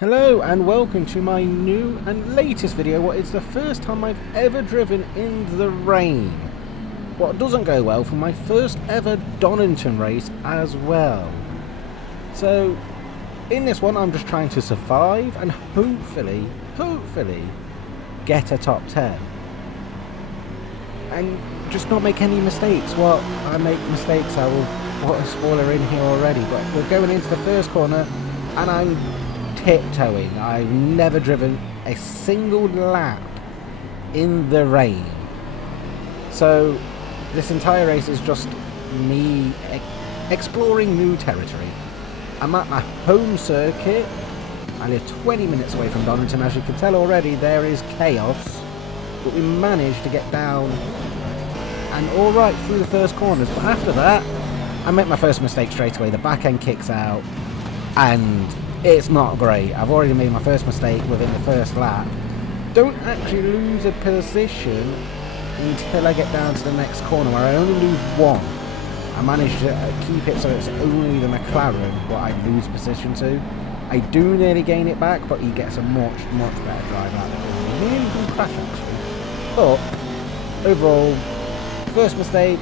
Hello and welcome to my new and latest video. What is the first time I've ever driven in the rain. What doesn't go well for my first ever Donington race as well. So in this one I'm just trying to survive and hopefully get a top 10. And just not make any mistakes. Well, I make mistakes, I will put a spoiler in here already, but we're going into the first corner and I'm tiptoeing. I've never driven a single lap in the rain. So this entire race is just me exploring new territory. I'm at my home circuit. I live 20 minutes away from Donington. As you can tell already, there is chaos, but we managed to get down and all right through the first corners. But after that, I make my first mistake straight away. The back end kicks out and it's not great. I've already made my first mistake within the first lap. Don't actually lose a position until I get down to the next corner, where I only lose one. I managed to keep it so it's only the McLaren what I lose position to. I do nearly gain it back, but he gets a much better drive out of it. Nearly didn't crash actually. But overall, first mistake,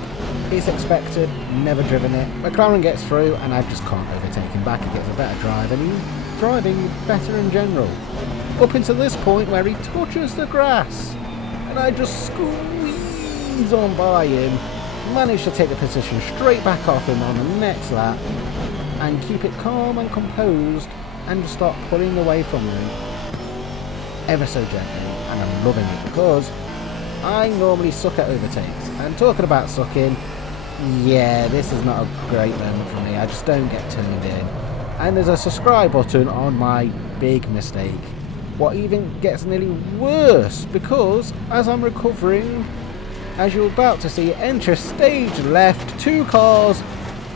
it's expected, never driven it. McLaren gets through and I just can't overtake him back. He gets a better drive and he's driving better in general. Up until this point where he touches the grass and I just squeeze on by him, manage to take the position straight back off him on the next lap and keep it calm and composed and just start pulling away from him ever so gently. And I'm loving it because I normally suck at overtakes. And talking about sucking, yeah, this is not a great moment for me. I just don't get turned in. And there's a subscribe button on my big mistake. What even gets nearly worse, because as I'm recovering, as you're about to see, enter stage left, two cars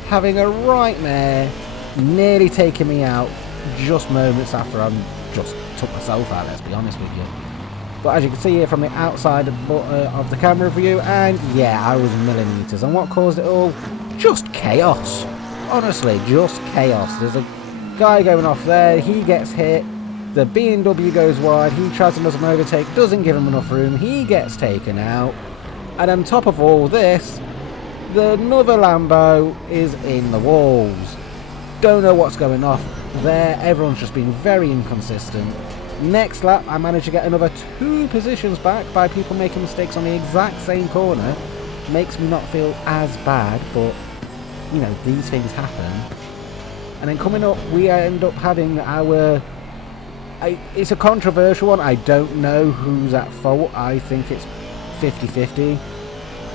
having a nightmare, nearly taking me out just moments after I just took myself out, let's be honest with you. But as you can see here from the outside of the camera view, and yeah, I was millimeters. And what caused it all? Just chaos. Honestly, just chaos. There's a guy going off there, he gets hit, the BMW goes wide, he tries to an overtake, doesn't give him enough room, he gets taken out. And on top of all this, another Lambo is in the walls. Don't know what's going off there, everyone's just being very inconsistent. Next lap, I managed to get another 2 positions back by people making mistakes on the exact same corner. Makes me not feel as bad, but, you know, these things happen. And then coming up, we end up having our... it's a controversial one. I don't know who's at fault. I think it's 50-50.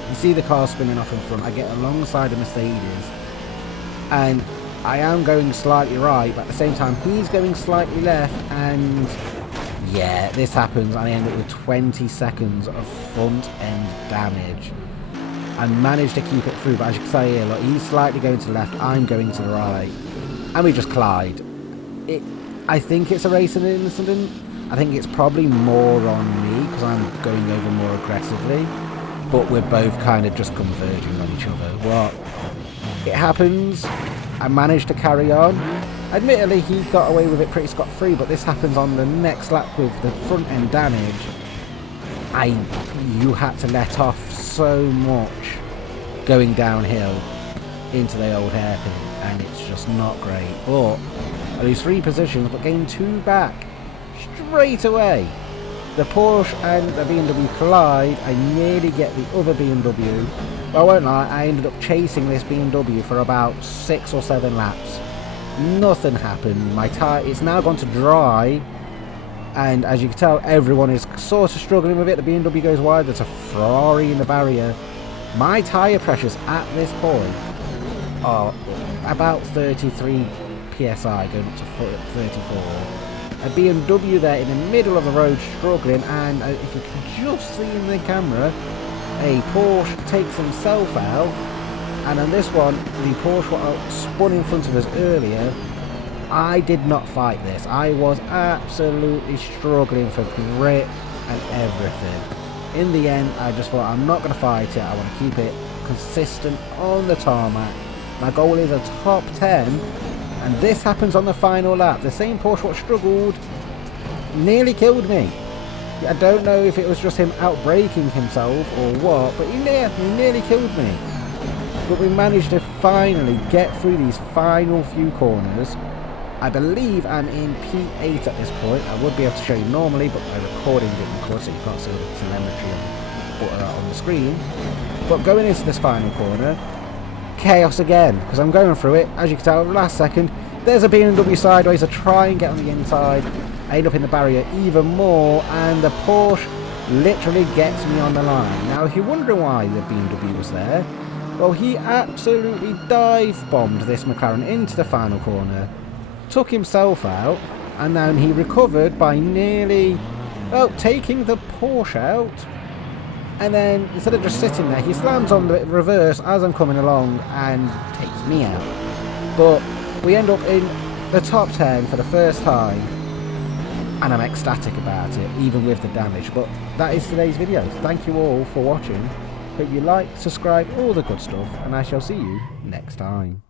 You see the car spinning off in front. I get alongside a Mercedes. And I am going slightly right, but at the same time, he's going slightly left. And... yeah, this happens. I end up with 20 seconds of front end damage. I managed to keep it through, but as you can see here, look, he's slightly going to the left, I'm going to the right, and we just collide. I think it's a racing incident. I think it's probably more on me because I'm going over more aggressively, but we're both kind of just converging on each other. Well, it happens. I managed to carry on. Admittedly, he got away with it pretty scot-free, but this happens on the next lap with the front end damage. You had to let off so much going downhill into the old hairpin, and it's just not great. But I lose 3 positions, but gain 2 back straight away. The Porsche and the BMW collide. I nearly get the other BMW. But I won't lie, I ended up chasing this BMW for about 6 or 7 laps. Nothing happened. My tyre, it's now gone to dry, and as you can tell, everyone is sort of struggling with it. The BMW goes wide, there's a Ferrari in the barrier. My tyre pressures at this point are about 33 psi, going up to 34. A BMW there in the middle of the road struggling, and if you can just see in the camera, a Porsche takes himself out. And on this one, the Porsche what spun in front of us earlier. I did not fight this. I was absolutely struggling for grip and everything. In the end, I just thought, I'm not going to fight it. I want to keep it consistent on the tarmac. My goal is a top 10. And this happens on the final lap. The same Porsche what struggled nearly killed me. I don't know if it was just him outbraking himself or what, but he nearly killed me. But we managed to finally get through these final few corners. I believe I'm in P8 at this point. I would be able to show you normally, but my recording didn't record, so you can't see the telemetry on the screen. But going into this final corner, chaos again, because I'm going through it. As you can tell, last second, there's a BMW sideways. I try and get on the inside. I end up in the barrier even more, and the Porsche literally gets me on the line. Now, if you're wondering why the BMW was there, well, he absolutely dive-bombed this McLaren into the final corner, took himself out, and then he recovered by nearly, well, taking the Porsche out. And then, instead of just sitting there, he slams on the reverse as I'm coming along and takes me out. But we end up in the top 10 for the first time, and I'm ecstatic about it, even with the damage. But that is today's video. Thank you all for watching. Hope you like, subscribe, all the good stuff, and I shall see you next time.